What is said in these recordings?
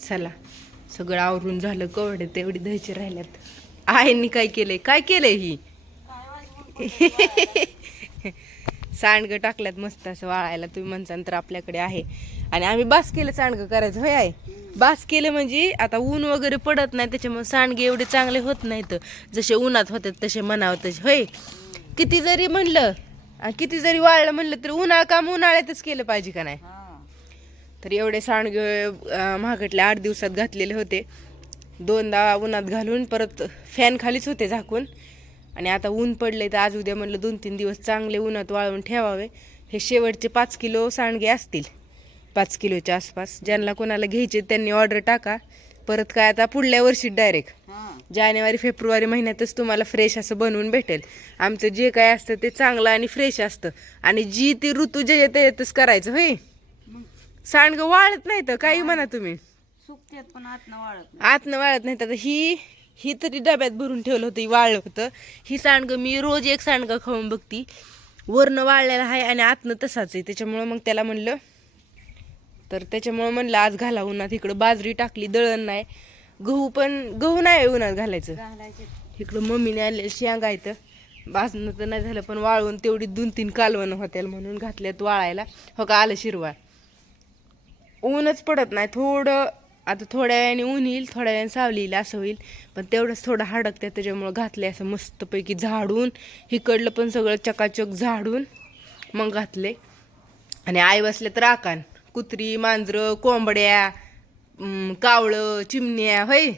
चला. सगळं आवरून झालं कवडे तेवढी द्यायची राहिल्यात. आईंनी काय केलंय? काय केलंय ही? सांडगं टाकल्यात मस्त असं वाळायला. तुम्ही म्हणसान तर आपल्याकडे आहे. आणि आम्ही बास केलं सांडगं करायचं. होय आहे बास केलं म्हणजे आता ऊन वगैरे पडत नाही त्याच्यामुळे सांडगे एवढे चांगले होत नाहीत. जसे उन्हात होतात तसे म्हणावं तसे. होय? किती जरी म्हणलं आणि किती जरी वाळलं म्हणलं तरी उन्हाळा काम उन्हाळ्यातच केलं पाहिजे का नाही? तर एवढे सांडगे महागटले आठ दिवसात घातलेले होते. दोनदा उन्हात घालून परत फॅन खालीच होते झाकून. आणि आता ऊन पडले तर आज उद्या म्हणलं दोन तीन दिवस चांगले उन्हात वाळवून ठेवावे. हे शेवटचे पाच किलो सांडगे असतील. पाच किलोच्या आसपास. ज्यांना कोणाला घ्यायचे त्यांनी ऑर्डर टाका. परत काय आता पुढल्या वर्षी डायरेक्ट जानेवारी फेब्रुवारी महिन्यातच तुम्हाला फ्रेश असं बनवून भेटेल. आमचं जे काय असतं ते चांगलं आणि फ्रेश असतं. आणि जी ती ऋतू जे येते येतच करायचं होय. सांडगं वाळत नाही तर काही म्हणा तुम्ही. सुकत्यात पण आत न वाळत आतनं वाळत नाही तर ही ही तरी डब्यात भरून ठेवलं होतं ही वाळलं होतं. ही सांडगं मी रोज एक सांडगं खाऊन बघती. वरनं वाळलेलं आहे आणि आतनं तसाच आहे. त्याच्यामुळं मग त्याला म्हणलं तर त्याच्यामुळं म्हणलं आज घाला उन्हात. इकडं बाजरी टाकली दळण नाही. गहू पण गहू नाही उन्हात घालायचं. घालायचे. इकडं मम्मीने आणलेलं शेंगा इथं भाजणं तर नाही झालं पण वाळवून तेवढी दोन तीन कालवणं होत्याल म्हणून घातल्यात वाळायला. हो का आलं शिरवाळ. ऊनच पडत नाही. थोडं आता थोड्या वेळाने ऊन येईल थोड्या वेळाने सावली येईल असं होईल. पण तेवढंच थोडं हडकत्या त्याच्यामुळं घातले असं मस्तपैकी झाडून. हिकडलं पण सगळं चकाचक झाडून मग घातले आणि आई बसले तर आकान. कुत्री मांजरं कोंबड्या कावळं चिमण्या होय?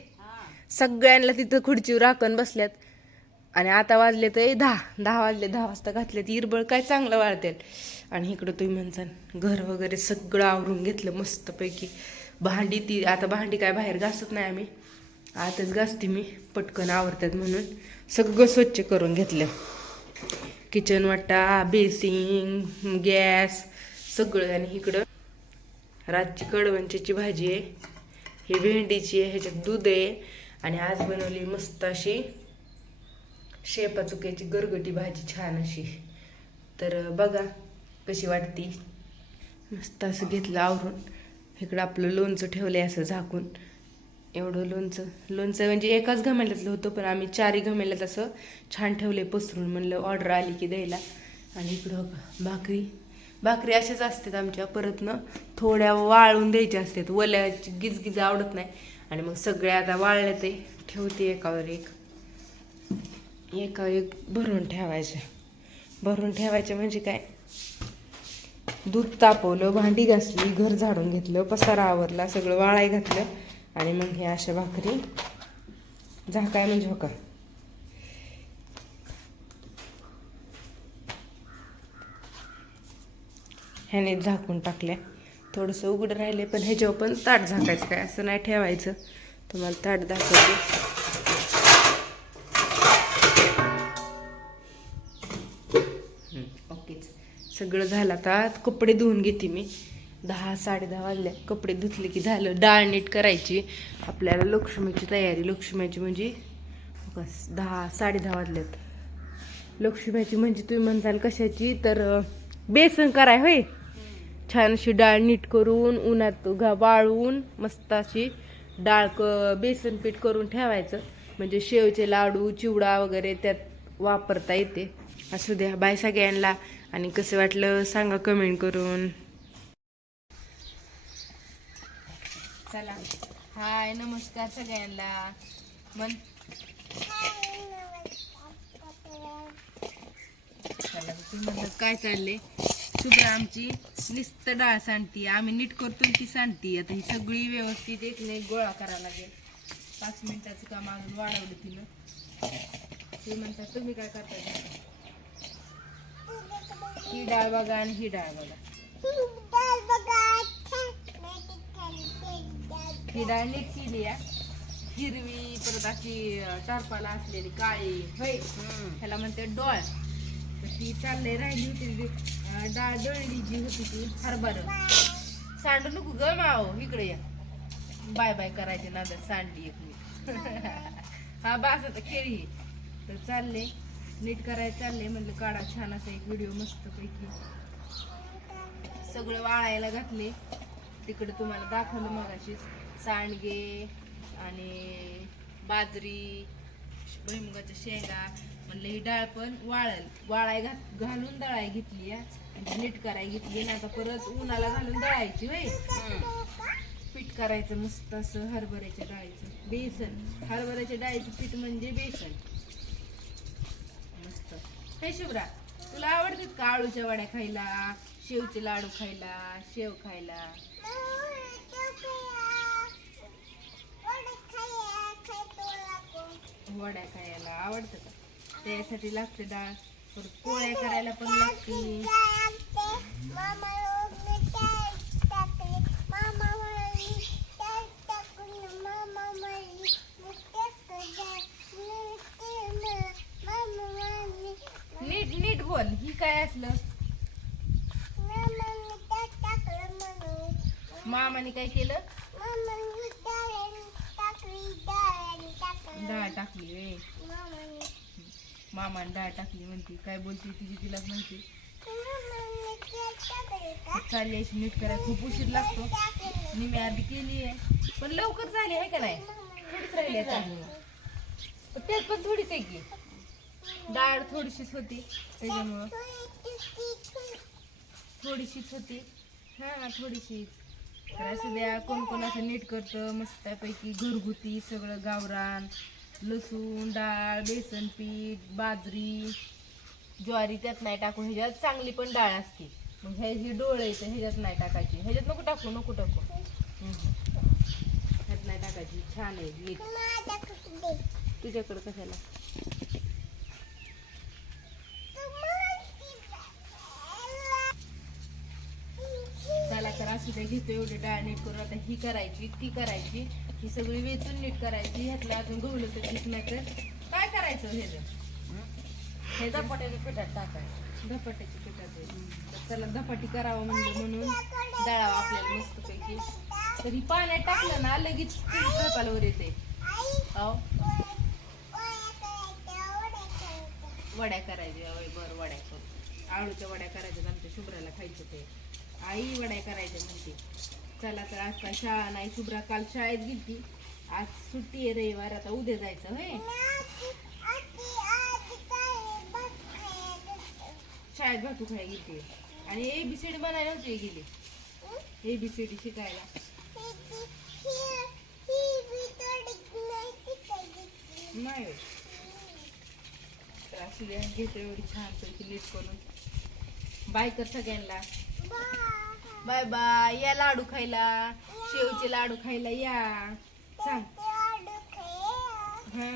सगळ्यांना तिथं खुर्चीवर आकण बसल्यात. आणि आता वाजले तर दहा. दहा वाजले दहा वाजता घातले तर इरबळ काय चांगलं वाळतेल आणि इकडं तुम्ही म्हणसान घर वगैरे सगळं आवरून घेतलं मस्तपैकी. भांडी ती आता भांडी काय बाहेर घासत नाही आम्ही. आताच घासते मी पटकन आवरतात म्हणून. सगळं स्वच्छ करून घेतलं. किचन वाटा बेसिंग गॅस सगळं आणि इकडं रातची कडवंच्याची भाजी आहे. ही भेंडीची आहे ह्याच्यात दूध आहे. आणि आज बनवली मस्त अशी शेपा चुक्याची गरगटी भाजी छान अशी. तर बघा. कशी वाटती? मस्त असं घेतलं आवरून. इकडं आपलं लोणचं ठेवलं आहे असं झाकून. एवढं लोणचं. लोणचं म्हणजे एकाच घमेल्यातलं होतं पण आम्ही चारही घमेल्यात असं छान ठेवले पसरून. म्हणलं ऑर्डर आली की द्यायला. आणि इकडं भाकरी. भाकरी अशाच असतात आमच्या. परत ना थोड्या वाळून द्यायच्या असतात. वल्याची गिजगिज आवडत नाही. आणि मग सगळ्या आता वाळल्या ते ठेवते एकावर एक. एका एक भरून ठेवायचे. भरून ठेवायचे म्हणजे काय? दूध तापवलं भांडी घासली घर झाडून घेतलं पसारा आवरला सगळं वाळाय घातलं आणि मग हे अशा भाकरी झाकाय म्हणजे हो का ह्याने झाकून टाकल्या. थोडंसं उघडं राहिले पण ह्याच्यावर पण ताट झाकायचं काय? असं नाही ठेवायचं. तुम्हाला ताट दाखवते. सगळं झालं आता. कपडे धुवून घेते मी. दहा साडे दहा वाजल्या. कपडे धुतले की झालं. डाळ नीट करायची. आपल्याला लक्ष्मीची तयारी. लक्ष्मीची म्हणजे बस दहा साडे दहा वाजल्यात. लक्ष्मीची म्हणजे तुम्ही म्हणताल कशाची? तर बेसन कराय होय. छान अशी डाळ नीट करून उन्हात घा वाळवून मस्त अशी डाळ क बेसन पीठ करून ठेवायचं. म्हणजे शेवचे लाडू चिवडा वगैरे त्यात वापरता येते. असू द्या बाय सगळ्यांना. आणि कसं वाटलं सांगा कमेंट करून. चला. हाय नमस्कार सगळ्यांना. मन तुम्ही म्हणतात काय चालले शुभ्र आमची निस्त डाळ सांडती. आम्ही नीट करतो ती सांडती. आता ही सगळी व्यवस्थित एक नाही गोळा करावं लागेल. पाच मिनिटाचं काम अजून वाढवलं तिनं. तुम्ही म्हणतात तुम्ही काय करता ही डाळ बघा आणि ही डाळ बघा. ही डाळ नीट केली आहे हिरवी परत अशी अं, टरपाला असलेली काळी. होय. ह्याला म्हणते डोळ. ती चाललंय राहिली होती डाळ दळली जी होती ती हरभर. सांडू नको ग माव इकडे या. बाय बाय करायचे ना सांडली एक मी हा बास आता खेळी तर चालले. नीट करायला चालले म्हणलं काढा छान असा एक व्हिडिओ मस्त पैकी सगळं वाळायला घातले तिकडे तुम्हाला दाखवलं मगाशीच. सांडगे आणि बाजरी भुईमुगाच्या शेंगा. म्हणलं ही डाळ पण वाळल. वाळाय घात घालून दळाय घेतली आहे म्हणजे नीट कराय घेतली. ना आता परत उन्हाला घालून दळायची होय. पीठ करायचं मस्त असं हरभऱ्याच्या डाळीचं. बेसन. हरभऱ्याच्या डाळीचं पीठ म्हणजे बेसन. हे शुभ्रा तुला आवडतात का आळूच्या वड्या खायला शेवचे लाडू खायला शेव खायला? वड्या खायला आवडतं का? त्यासाठी लागते डाळ. परत पोळ्या करायला पण लागते पण ही काय असलं? मामाने काय केलं? डाळ टाकली रे. मामाने डाळ टाकली म्हणते. काय बोलते तिची तिलाच म्हणते. चालली अशी नीट करा खूप उशीर लागतो. मी मी आधी केली आहे. पण लवकर झाली आहे का नाही? थोडीच राहिली आहे चांगली पण त्यात पण थोडीच आहे की. डाळ थोडीशीच होती त्याच्यामुळं. थोडीशीच होती. हा थोडीशीच. तर असं द्या कोण कोण असं नीट करतं मस्तपैकी घरगुती सगळं गावरान लसूण डाळ बेसन पीठ बाजरी ज्वारी त्यात नाही टाकून ह्याच्यात चांगली पण डाळ असते. मग ह्या ही डोळे येतं ह्याच्यात नाही टाकायची. ह्याच्यात नको टाकू नको टाकू. ह्यात नाही टाकायची. छान आहे नीट. तुझ्याकडं कशाला? तर घेतो एवढी डाळ नीट करून आता ही करायची ती करायची ही सगळी वेचून नीट करायची ह्यातलं अजून गवलं तर ठीक नाही तर काय करायचं ह्याचं हे धपाट्याच्या पिठात टाकायचं. धपाट्याच्या पिठात तर त्याला धपाटी करावं म्हणजे म्हणून दळावं आपल्याला मस्तपैकी. तर ही पाण्यात टाकलं ना लगेच कपालवर येते. अहो. वड्या करायच्या बरं वड्या करू आळूच्या वड्या करायच्या आमच्या शुभ्राला खायचं ते. आई वडाय करायच्या म्हणते. चला तर आज काय शाळा नाही शुभ्रा काल शाळेत गेली आज सुट्टी आहे रविवार आता उद्या जायचं होय? शाळेत भातू खाय गेली आणि ए बी सी डी बनायला होती गेली. ए बी सी डी शिकायला. नाही तर अशी घेतो एवढी छान पैकी नीट करून. बाय कर सगळ्यांना. बाय. बाय या लाडू खायला. शेवचे लाडू खायला या. सांग. हा